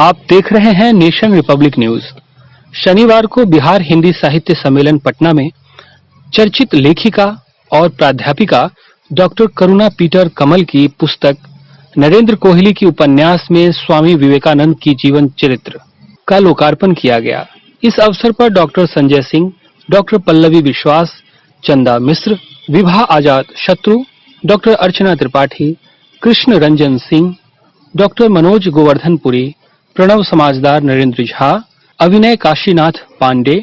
आप देख रहे हैं नेशन रिपब्लिक न्यूज। शनिवार को बिहार हिंदी साहित्य सम्मेलन पटना में चर्चित लेखिका और प्राध्यापिका डॉक्टर करुणा पीटर कमल की पुस्तक नरेंद्र कोहली की उपन्यास में स्वामी विवेकानंद की जीवन चरित्र का लोकार्पण किया गया। इस अवसर पर डॉक्टर संजय सिंह, डॉक्टर पल्लवी विश्वास, चंदा मिश्र, विभा आजाद शत्रु, डॉक्टर अर्चना त्रिपाठी, कृष्ण रंजन सिंह, डॉक्टर मनोज गोवर्धनपुरी, प्रणव समाजदार नरेंद्र झा, अभिनय काशीनाथ पांडे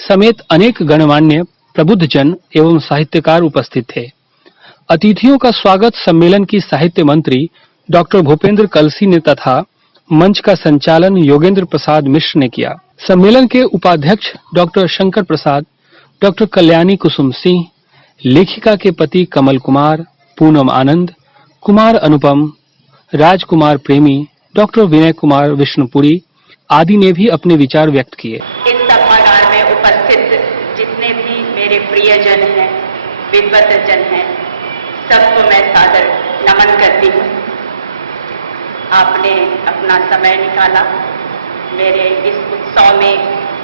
समेत अनेक गणमान्य प्रबुद्धजन एवं साहित्यकार उपस्थित थे। अतिथियों का स्वागत सम्मेलन की साहित्य मंत्री डॉक्टर भूपेंद्र कलसी ने तथा मंच का संचालन योगेंद्र प्रसाद मिश्र ने किया। सम्मेलन के उपाध्यक्ष डॉक्टर शंकर प्रसाद, डॉक्टर कल्याणी कुसुम सिंह, लेखिका के पति कमल कुमार, पूनम आनंद, कुमार अनुपम, राजकुमार प्रेमी, डॉक्टर विनय कुमार विष्णुपुरी आदि ने भी अपने विचार व्यक्त किए। इस सभागार में उपस्थित जितने भी मेरे प्रियजन हैं, विद्वत्तजन हैं, सबको मैं सादर नमन करती हूँ। आपने अपना समय निकाला, मेरे इस उत्सव में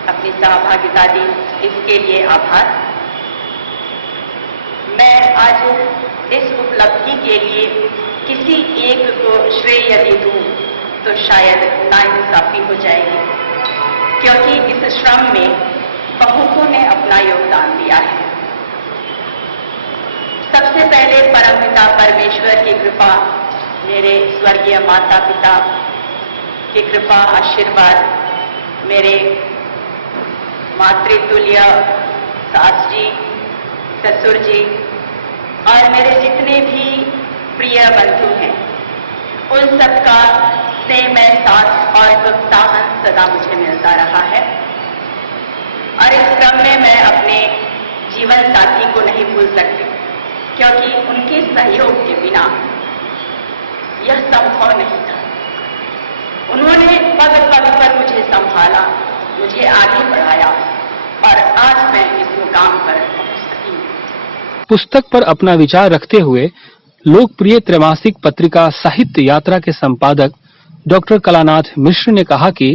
अपनी सहभागिता दी, इसके लिए आभार। मैं आज इस उपलब्धि के लिए किसी एक को श्रेय यदि दूं तो शायद नाइंसाफी हो जाएगी, क्योंकि इस श्रम में बहुतों ने अपना योगदान दिया है। सबसे पहले परमपिता परमेश्वर की कृपा, मेरे स्वर्गीय माता पिता की कृपा आशीर्वाद, मेरे मातृतुल्य सास जी, ससुर जी और मेरे जितने भी प्रिय बंधु हैं, उन सबका मैं साथ और प्रोत्साहन सदा मुझे मिलता रहा है। और इस क्रम में मैं अपने जीवन साथी को नहीं भूल सकती, क्योंकि उनके सहयोग के बिना यह संभव नहीं था। उन्होंने पग पग पर मुझे संभाला, मुझे आगे बढ़ाया और आज मैं इस मुकाम पर पहुंच सकी। पुस्तक पर अपना विचार रखते हुए लोकप्रिय त्रैमासिक पत्रिका साहित्य यात्रा के संपादक डॉक्टर कलानाथ मिश्र ने कहा कि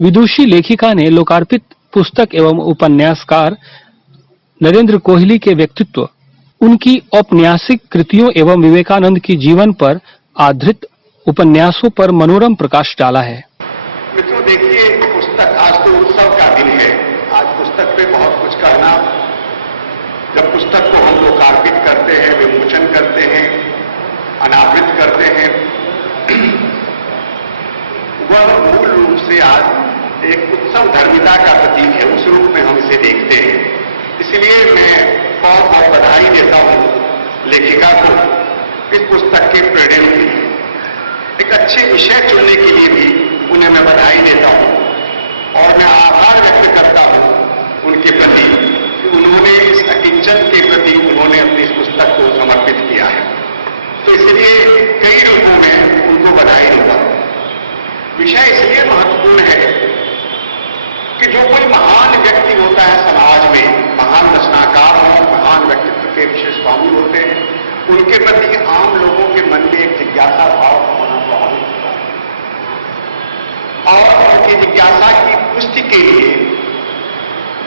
विदुषी लेखिका ने लोकार्पित पुस्तक एवं उपन्यासकार नरेंद्र कोहली के व्यक्तित्व, उनकी औपन्यासिक कृतियों एवं विवेकानंद की जीवन पर आधारित उपन्यासों पर मनोरम प्रकाश डाला है। मित्रों देखिए, पुस्तक आज तो उत्सव का दिन है। आज पुस्तक पे बहुत कुछ कहना। जब पुस्तक को हम लोकार्पित करते हैं, विमोचन करते हैं, अनावृत करते हैं, वह मूल रूप से आज एक उत्सव धर्मिता का प्रतीक है। उस रूप में हम इसे देखते हैं। इसलिए मैं बहुत बहुत बधाई देता हूं लेखिका को इस पुस्तक के प्रेरणा के लिए। एक अच्छे विषय चुनने के लिए भी उन्हें मैं बधाई देता हूं और मैं आभार व्यक्त करता हूं उनके प्रति कि उन्होंने इस अकिंचन के प्रति उन्होंने अपनी इस पुस्तक को समर्पित किया है। तो इसलिए कई रूपों में उनको बधाई दूंगा। विषय इसलिए महत्वपूर्ण है कि जो कोई महान व्यक्ति होता है समाज में, महान रचनाकार और महान व्यक्तित्व के विशेष स्वामी होते हैं, उनके प्रति आम लोगों के मन में एक जिज्ञासा भाव होना स्वाभाविक होता है। और उनकी जिज्ञासा की पुष्टि के लिए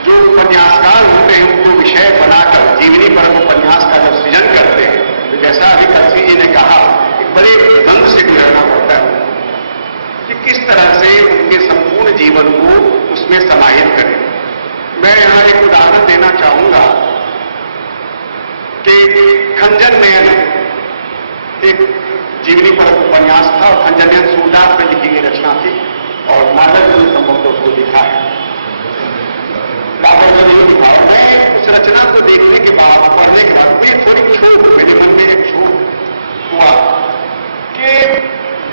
जो उपन्यासकार होते हैं उनको विषय बनाकर जीवनी पर उपन्यास का जब सृजन करते हैं, तो जैसा अभी कलसी जी ने कहा कि बड़े द्वंद से गुजरना पड़ता है कि किस तरह से उनके संपूर्ण जीवन को उसमें समाहित करें। मैं यहां एक उदाहरण देना चाहूंगा कि खंजन नयन एक जीवनी पर उपन्यास था और खंजन नयन सूरदास में लिखी गई रचना थी और नाटक ने संभव उसको लिखा है। मैं उस रचना को देखने के बाद, पढ़ने के बाद मुझे थोड़ी क्षोभ, मेरे मन में एक क्षोभ हुआ कि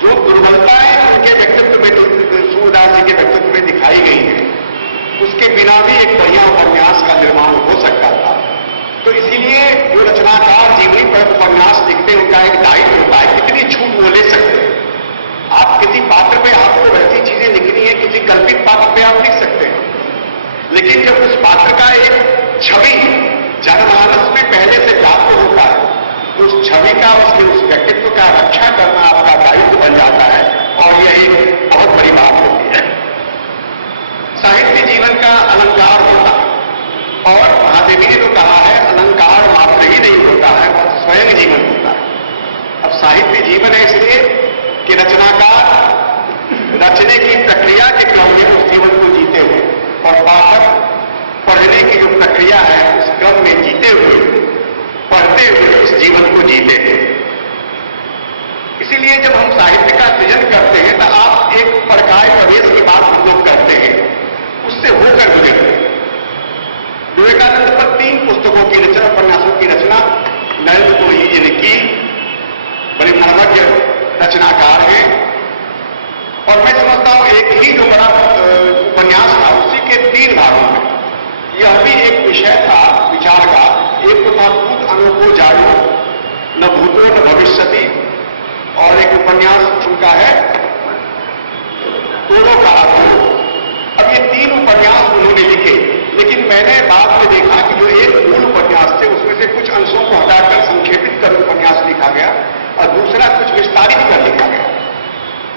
जो दुर्बलताएं उनके व्यक्तित्व में, सूरदास जी के व्यक्तित्व में दिखाई गई है, उसके बिना भी एक बढ़िया उपन्यास का निर्माण हो सकता था। तो इसीलिए जो रचनाकार जीवनी पर उपन्यास लिखते हैं उनका एक दायित्व होता है, कितनी छूट वो ले सकते हैं। आप किसी पात्र पे आपको वैसी चीजें लिखनी है, किसी कल्पित पात्र पे आप लिख सकते हैं, लेकिन जब उस पात्र का एक छवि जनमानस में पहले से व्याप्त होता है, तो उस छवि का, उसके उस व्यक्तित्व का रक्षा करना आपका दायित्व बन जाता है और यह एक बहुत बड़ी बात होती है। जीवन का अलंकार होता है। और महादेवी ने तो कहा है अलंकार मात्र ही नहीं होता है, वह स्वयं जीवन होता है। अब साहित्य जीवन है इसलिए कि रचनाकार रचने की प्रक्रिया के क्रम में उस जीवन को जीते हुए और पाठक पढ़ने की जो प्रक्रिया है उस क्रम में जीते हुए पढ़ते हुए उस जीवन को जीते हैं। इसीलिए जब हम साहित्य का सृजन करते हैं तो आप एक प्रकार प्रवेश की बात हम लोग करते हैं, उससे होकर गुजरते हैं। विवेकानंद पर 3 पुस्तकों की रचना, उपन्यासों की रचना नरेंद्र कोहली जी ने की। बड़े मर्मज्ञ रचनाकार हैं और मैं समझता हूं एक ही जो बड़ा उपन्यास था उसी के 3 भागों में यह भी एक विषय था विचार का। एक तो था खुद अनोखो जानो न भूतो न भविष्यति, और एक उपन्यास उनका है दोनों कहा हो। अब ये 3 उपन्यास उन्होंने लिखे, लेकिन मैंने बाद में देखा कि जो एक मूल उपन्यास थे उसमें से कुछ अंशों को हटाकर संक्षेपित कर उपन्यास लिखा गया और दूसरा कुछ विस्तारित कर लिखा गया।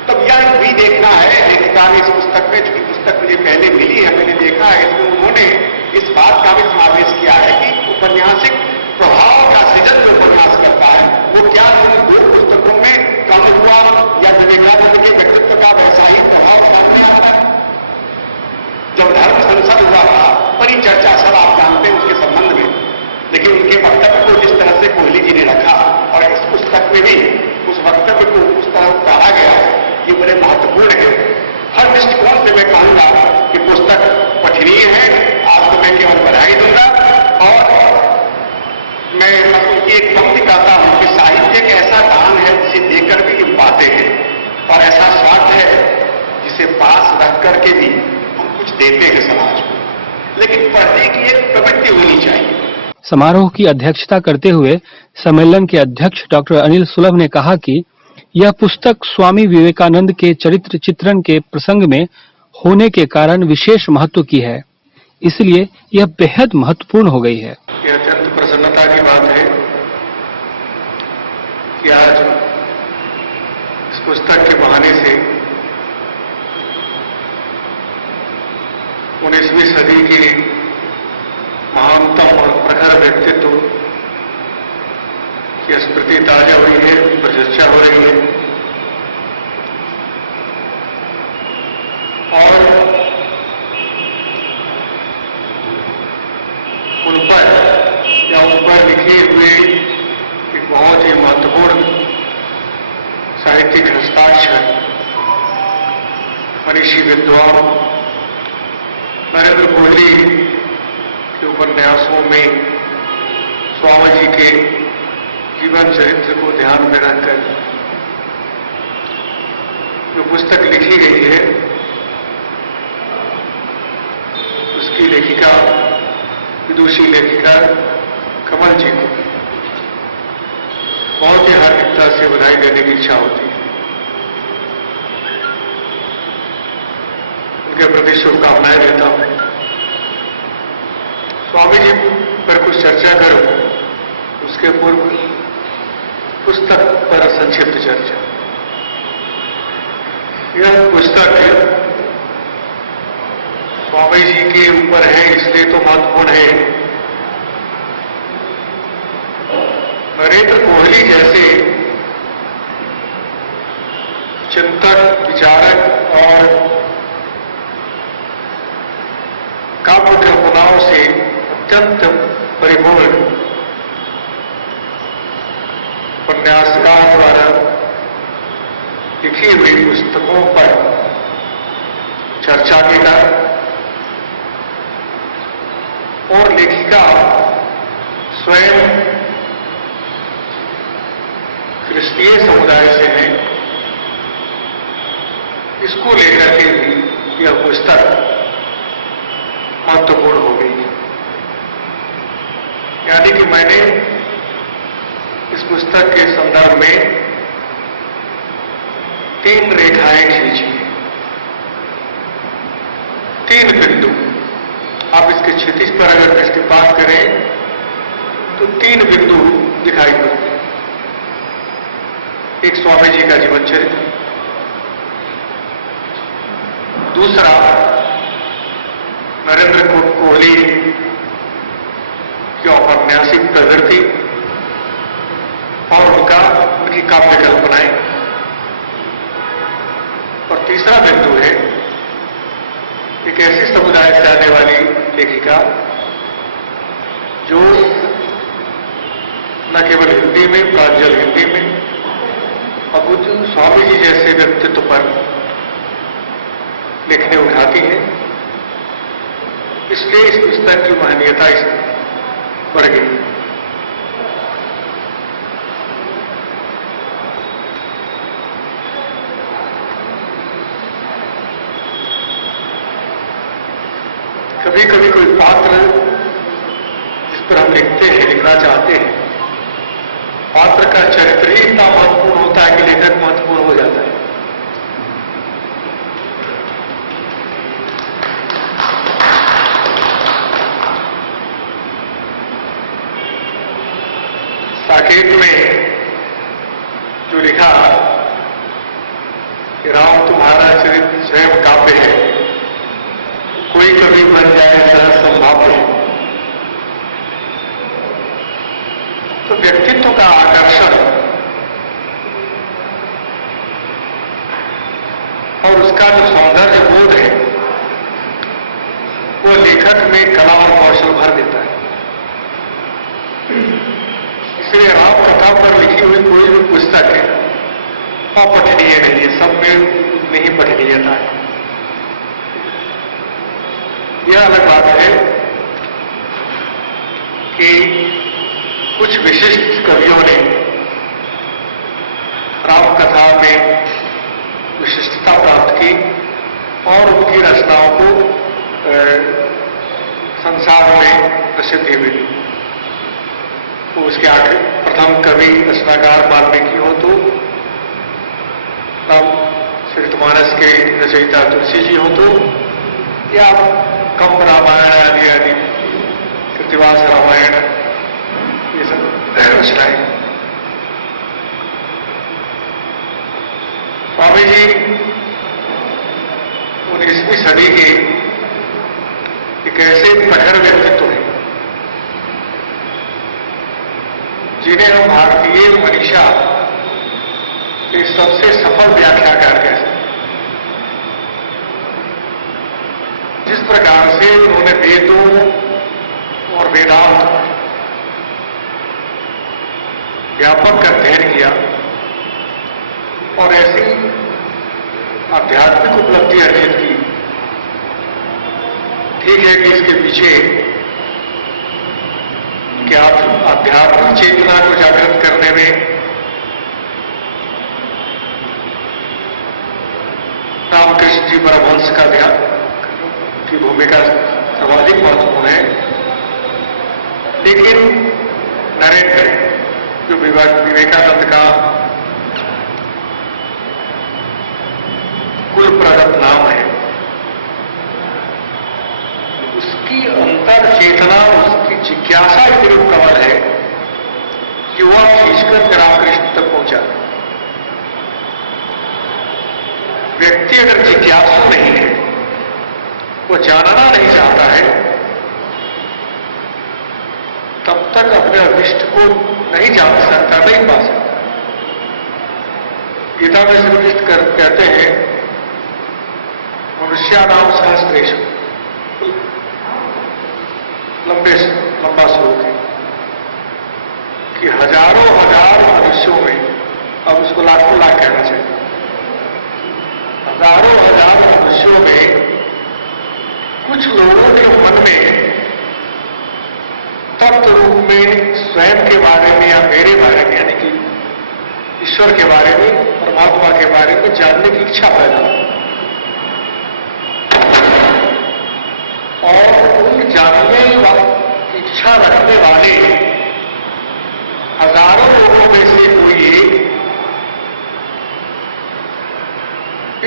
तब यह भी देखना है लेखिका ने इस पुस्तक में, चूंकि पुस्तक मुझे पहले मिली है, मैंने देखा है इसमें उन्होंने इस बात का भी समावेश किया है कि उपन्यासिक प्रभाव का सृजन जो उपन्यास करता है वो क्या इन 2 पुस्तकों में कम हुआ या विवेकानंद के व्यक्तित्व का वैसा ही प्रभाव सामने आता है। जब धर्म संसद हुआ था परिचर्चा सब आप जानते हैं उसके संबंध में, लेकिन उनके वक्तव्य को जिस तरह से कोहली जी ने रखा और इस पुस्तक में भी उस वक्तव्य को उस तरह उतारा गया है, ये बड़े महत्वपूर्ण है। हर दृष्टिकोण से मैं कहूंगा कि पुस्तक पठनीय है। आज तो मैं केवल बधाई दूंगा और मैं उनकी एक पंक्ति कहता हूं कि साहित्य एक ऐसा दान है जिसे देकर भी हम पाते हैं और ऐसा स्वार्थ है जिसे पास रख करके भी हम कुछ देते हैं समाज को, लेकिन पढ़ने की एक प्रवृत्ति होनी चाहिए। समारोह की अध्यक्षता करते हुए सम्मेलन के अध्यक्ष डॉक्टर अनिल सुलभ ने कहा कि यह पुस्तक स्वामी विवेकानंद के चरित्र चित्रण के प्रसंग में होने के कारण विशेष महत्व की है, इसलिए यह बेहद महत्वपूर्ण हो गई है। यह अत्यंत प्रसन्नता की बात है कि आज इस पुस्तक के बहाने से 19वीं सदी के महानतम और प्रखर व्यक्तित्व की स्मृति ताजा हुई है, पर चर्चा हो रही है और उन पर या उन पर लिखे हुए एक बहुत ही महत्वपूर्ण साहित्यिक हस्ताक्षर मनीषी विद्वान नरेंद्र कोहली के उपन्यासों में स्वामी जी के जीवन चरित्र को ध्यान में रखकर जो पुस्तक लिखी गई है उसकी लेखिका विदुषी लेखिका कमल जी को बहुत ही हार्दिकता से बधाई देने की इच्छा होती है। उनके प्रति शुभकामनाएं देता हूं। स्वामी जी पर कुछ चर्चा करूं उसके पूर्व पुस्तक पर संक्षिप्त चर्चा। यह पुस्तक स्वामी जी के ऊपर है इसलिए तो महत्वपूर्ण है। नरेंद्र कोहली जैसे चिंतक, विचारक और काव्य कल्पनाओं से अत्यंत परिपूर्ण उपन्यासकार द्वारा लिखी हुई पुस्तकों पर चर्चा के कर और लेखिका स्वयं क्रिस्तीय समुदाय से हैं, इसको लेकर के भी यह पुस्तक महत्वपूर्ण हो गई है। यानी कि मैंने इस पुस्तक के संदर्भ में 3 रेखाएं खींची, 3 बिंदु। आप इसके क्षितिज पर अगर दृष्टिपात करें तो 3 बिंदु दिखाई पड़ते हैं। एक स्वामी जी का जीवन चरित्र, दूसरा नरेंद्र कोहली की औपन्यासिक प्रवृत्ति और उनकी काव्य कल्पनाएं, और तीसरा बिंदु है एक ऐसी समुदाय से आने वाली लेखिका जो न केवल हिंदी में, प्रांजल हिंदी में, अबुझ स्वामी जी जैसे व्यक्तित्व पर लिखने उठाती है। इसलिए इस पुस्तक की महनीयता बढ़ गई। कभी कभी कोई पात्र जिस पर हम लिखते हैं, लिखना चाहते हैं, पात्र का चरित्र ही इतना महत्वपूर्ण होता है कि लेखक महत्वपूर्ण हो जाता है। साकेत में जो लिखा कि राम तुम्हारा चरित्र स्वयं काव्य है, कोई कभी बन जाए सहज संभाव्य, तो व्यक्तित्व का आकर्षण और उसका जो सौंदर्य बोध है वो लेखक में कला और कौशल भर देता है। इसलिए राम कथा पर लिखी हुई कोई भी पुस्तक है अपठनीय नहीं है, सब में नहीं पठनीयता है। यह अलग बात है कि कुछ विशिष्ट कवियों ने राम कथा में विशिष्टता प्राप्त की और उनकी रचनाओं को संसार में प्रसिद्धि मिली। तो उसके आगे प्रथम कवि रचनाकार वाल्मीकि हो तो रामचरितमानस के रचयिता तुलसी जी हो तो या कंब रामायण आदि आदि कृतिवास रामायण, ये सब रचनाएं। स्वामी जी 19वीं सदी के एक ऐसे प्रखर व्यक्तित्व हैं जिन्हें हम भारतीय मनीषा के सबसे सफल व्याख्याकार कह सकते हैं। जिस प्रकार से उन्होंने वेदों और वेदांत व्यापक अध्ययन किया और ऐसी आध्यात्मिक उपलब्धि अर्जित की, ठीक है कि इसके पीछे क्या आध्यात्मिक चेतना को जागृत करने में रामकृष्ण जी परमहंस का ध्यान की भूमिका सर्वाधिक महत्वपूर्ण है। लेकिन नरेंद्र जो विवेकानंद का कुल प्रगत नाम है, उसकी अंतर चेतना, उसकी जिज्ञासा इतनी प्रबल है कि वह खींचकर रामकृष्ण तक पहुंचा। व्यक्ति अगर जिज्ञासु नहीं है, वो जानना नहीं चाहता है, तब तक अपने अभिष्ट को नहीं जान सकता, नहीं पा सकता। गीता में श्री कृष्ण कहते हैं मनुष्यानाम सहस्रेषु, लंबा श्लोक है कि हजारों हजार मनुष्यों में, अब उसको लाखों लाख कहना चाहिए, हजारों हजार मनुष्यों में कुछ लोगों के मन में तत्व रूप में स्वयं के बारे में या मेरे बारे में, यानी कि ईश्वर के बारे में, परमात्मा के बारे में जानने की इच्छा पैदा हो, और उन जानने की इच्छा रखने वाले हजारों लोगों में से कोई एक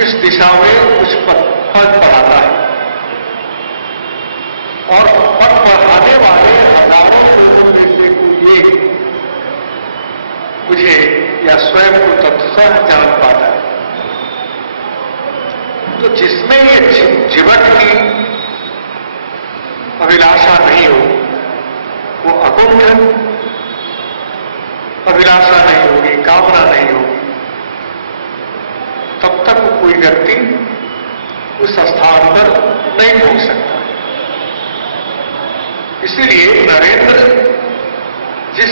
इस दिशा में कुछ पथ बढ़ाता है, और पथ बढ़ाने वाले हजारों लोगों में से कोई एक मुझे या स्वयं को तत्सह जान पाता है। तो जिसमें ये जीवन की अभिलाषा नहीं हो, वो अकुंठ अभिलाषा नहीं होगी, कामना नहीं होगी, तब तक कोई व्यक्ति उस स्थान पर नहीं पहुंच सकता। इसीलिए नरेंद्र जिस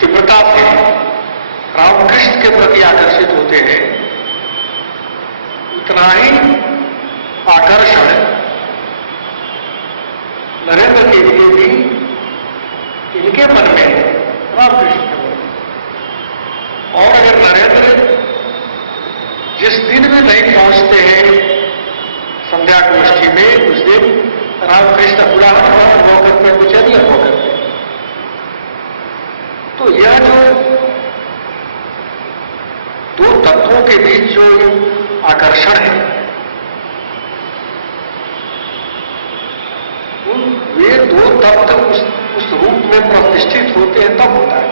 तीव्रता से रामकृष्ण के प्रति आकर्षित होते हैं, उतना ही आकर्षण नरेंद्र के लिए भी इनके मन में रामकृष्ण के मन में। और अगर नरेंद्र जिस दिन भी नहीं पहुंचते हैं संध्या गोष्ठी में, उस दिन रामकृष्ण बुला होकर के कुछ अलग होकर के। तो यह जो दो तत्वों के बीच जो आकर्षण है, वे दो तत्व उस रूप में प्रतिष्ठित होते हैं तब होता है।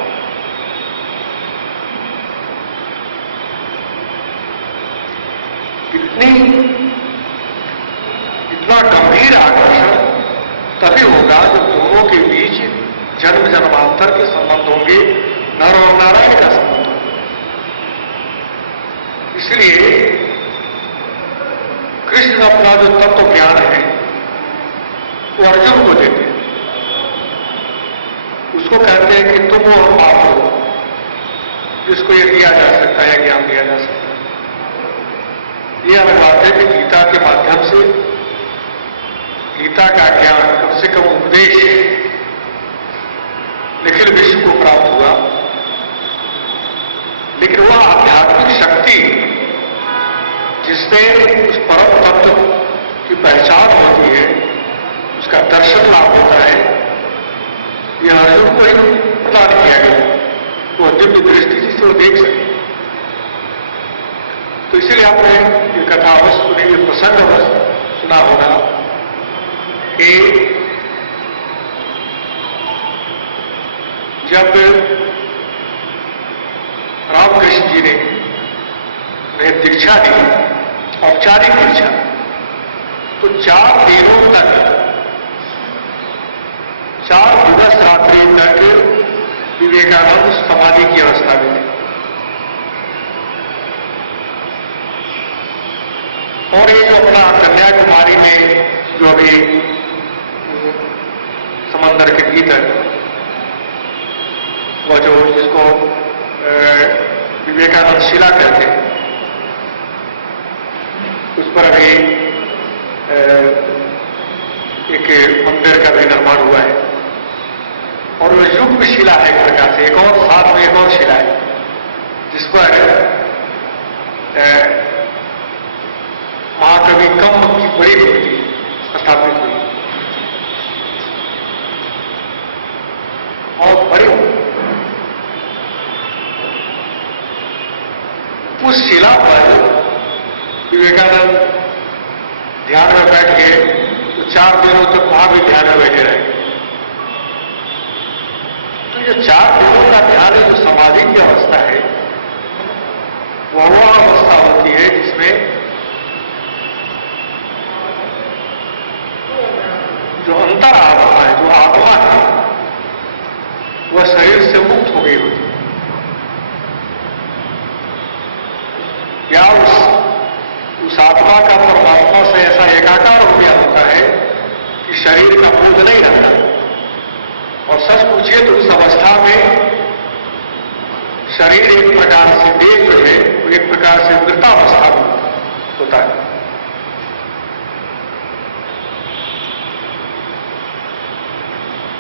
इतना गंभीर आकर्षण तभी होगा जब दोनों के बीच जन्म जन्मांतर के संबंध होंगे, नर और नारायण का संबंध होगा। इसलिए कृष्ण अपना जो तत्व ज्ञान है वो अर्जुन को देते हैं। उसको कहते हैं कि तुम हो हम आप हो, जिसको ये दिया जा सकता है, ज्ञान दिया जा सकता है। ये हमें बात है कि गीता के माध्यम से गीता का ज्ञान, कम से कम उपदेश निखिल विश्व को प्राप्त हुआ। लेकिन वह आध्यात्मिक शक्ति जिससे उस परम तत्व की पहचान होती है, उसका दर्शन लाभ होता है, यह अर्जुन को ही प्रदान किया गया। वो दिव्य दृष्टि जिससे वो देख सके। तो इसलिए आपने ये कथा अवश्य सुनी, ये प्रसंग अवश्य सुना होगा कि जब रामकृष्ण जी ने उन्हें दीक्षा दी, औपचारिक दीक्षा, तो 4 दिनों तक, 4 दिवस रात्रि तक विवेकानंद समाधि की अवस्था में थे। और ये जो अपना कन्याकुमारी में जो अभी समंदर के भीतर वो जो जिसको विवेकानंद शिला कहते हैं, उस पर अभी एक मंदिर का भी निर्माण हुआ है। और वो युग शिला है एक प्रकार से, एक और साथ में एक और शिला है जिस पर महाकवि कंब की बड़ी मूर्ति स्थापित हुई और बड़ी। उस शिला पर विवेकानंद ध्यान में बैठ गए, तो 4 दिनों तक वहां भी ध्यान में बैठे रहे। तो ये 4 दिनों का ध्यान है, जो समाधि की अवस्था है, वह अवस्था होती है जिसमें जो अंतर आत्मा है, जो आत्मा है, वह शरीर से मुक्त हो गई होती है। या उस आत्मा का परमात्मा से ऐसा एकाकार हो गया होता है कि शरीर का बोझ नहीं रहता। और सच पूछिए तो उस अवस्था में शरीर एक प्रकार से, देह जो है वो एक प्रकार से मृतावस्था होता है।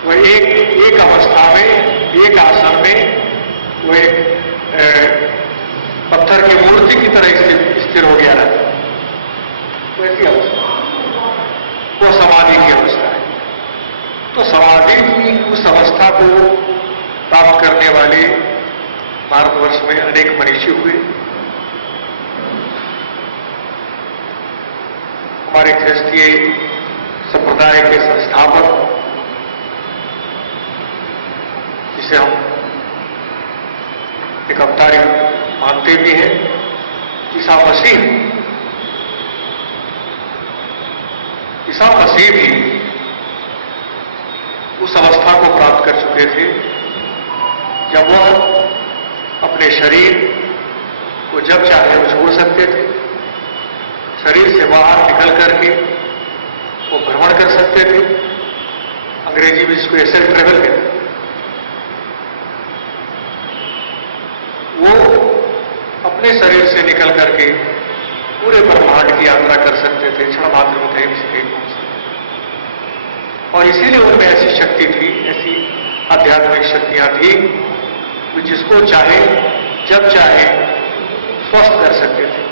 वह एक अवस्था में, एक आसन में, वो एक पत्थर की मूर्ति की तरह स्थिर हो गया रहता है। वैसी अवस्था वो समाधि की अवस्था है। तो समाधि की उस अवस्था को प्राप्त करने वाले भारतवर्ष में अनेक मनीषी हुए। हमारे ख्रिस्तीय संप्रदाय के संस्थापक, जिसे हम एक अवतारी मानते भी हैं, ईसा मसीह, ईसा मसीह भी उस अवस्था को प्राप्त कर चुके थे जब वह अपने शरीर को जब चाहे वो छोड़ सकते थे, शरीर से बाहर निकल करके वो भ्रमण कर सकते थे। अंग्रेजी में इसको एस्ट्रल ट्रेवल कहते हैं। वो अपने शरीर से निकल करके पूरे ब्रह्मांड की यात्रा कर सकते थे, क्षण मात्र में कहीं से कहीं पहुंच सकते थे। और इसीलिए उनमें ऐसी शक्ति थी, ऐसी आध्यात्मिक शक्तियां थी कि जिसको चाहे जब चाहे स्वस्थ कर सकते थे।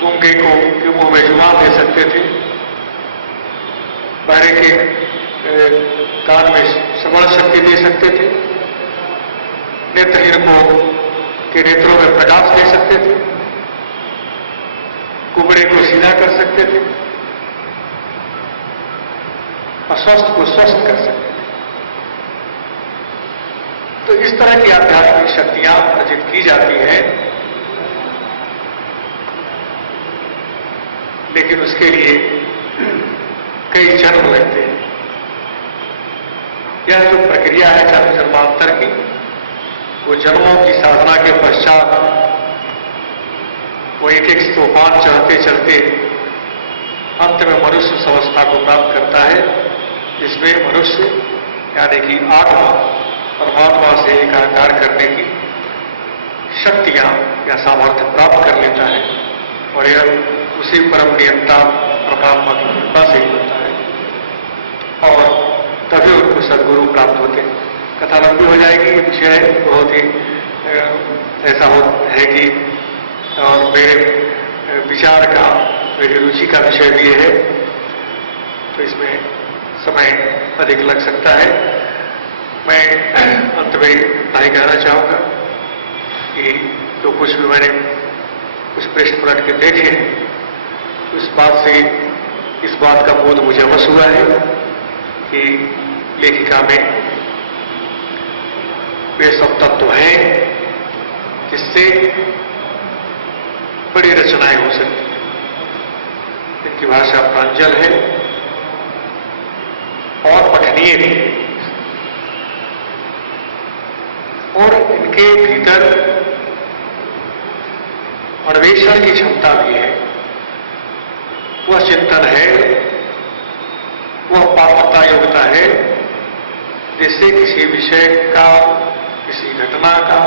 गूंगे को के मुंह में जुबान दे सकते थे, बहरे के कान में श्रवण शक्ति दे सकते थे, नेत्रहीन को के नेत्रों में प्रकाश दे सकते थे, कुबड़े को सीधा कर सकते थे, अस्वस्थ को स्वस्थ कर सकते थे। तो इस तरह की आध्यात्मिक शक्तियां अर्जित की जाती है, लेकिन उसके लिए कई जन्म लगते हैं। यह जो प्रक्रिया है जन्म जन्मांतर की, वो जन्मों की साधना के पश्चात वो एक एक सोपान चढ़ते चढ़ते अंत में मनुष्य उस अवस्था को प्राप्त करता है जिसमें मनुष्य यानी कि आत्मा परमात्मा से एकाकार करने की शक्तियां या सामर्थ्य प्राप्त कर लेता है। और यह उसी परम नियंता परमात्मा की कृपा से ही होता है और तभी उनको सद्गुरु प्राप्त होते हैं। कथा लंबी हो जाएगी, ये विषय बहुत ही ऐसा है कि और मेरे विचार का, मेरी रुचि का विषय भी है, तो इसमें समय अधिक लग सकता है। मैं अंत में नहीं कहना चाहूंगा कि जो कुछ भी मैंने कुछ प्रश्न पलट के देखे हैं, उस बात से इस बात का बोध मुझे अवश्य हुआ है कि लेखिका में वे सब तत्व हैं जिससे बड़ी रचनाएं हो सकती हैं। इनकी भाषा प्रांजल है और पठनीय भी है और इनके भीतर अन्वेषण की क्षमता भी है। वह चिंतन है, वह पात्रता योग्यता है जिससे किसी विषय का, किसी घटना का,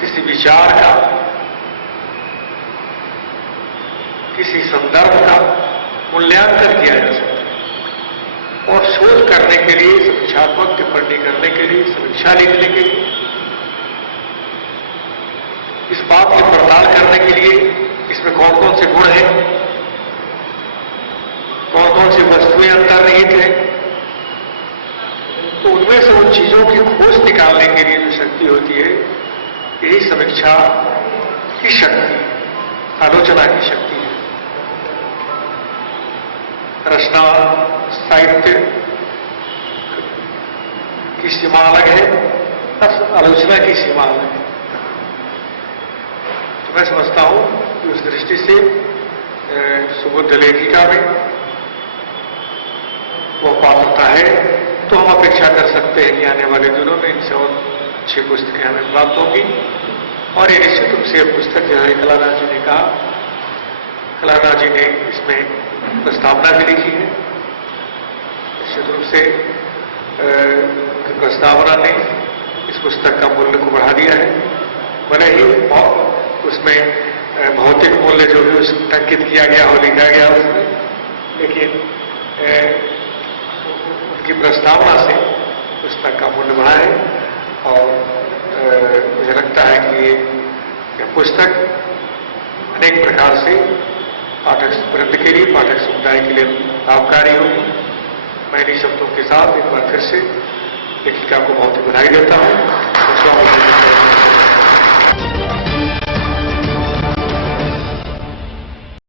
किसी विचार का, किसी संदर्भ का मूल्यांकन किया जा सकता है। और शोध करने के लिए, समीक्षात्मक टिप्पणी करने के लिए, समीक्षा लिखने के लिए, इस बात की पड़ताल करने के लिए इसमें कौन कौन से गुण हैं, कौन कौन सी वस्तुएं अंतर्निहित हैं, तो उनमें से उन चीजों की खोज निकालने के लिए जो शक्ति होती है, यही समीक्षा की शक्ति, आलोचना की शक्ति है। रचना साहित्य की सीमा अलग है, आलोचना की सीमा अलग है। तो मैं समझता हूं कि उस दृष्टि से सुबुद्ध लेखिका में वो पात्रता है, तो हम अपेक्षा कर सकते हैं कि आने वाले दिनों में इनसे और अच्छी पुस्तकें हमें प्राप्त होंगी। और ये निश्चित रूप से पुस्तक जो है, कलानाथ जी ने कहा, कलानाथ जी ने इसमें प्रस्तावना भी लिखी है। निश्चित रूप से प्रस्तावना ने इस पुस्तक का मूल्य को बढ़ा दिया है। भले ही उसमें भौतिक मूल्य जो भी टंकित किया गया हो, लिखा गया उसमें, लेकिन उनकी प्रस्तावना से पुस्तक का मूल्य बढ़ा है। और मुझे लगता है कि यह पुस्तक अनेक प्रकार से पाठक वृंद के लिए, पाठक समुदाय के लिए लाभकारी होगी। मैं इन्हीं शब्दों के साथ एक बार फिर से लेखिका को बहुत ही बधाई देता हूँ।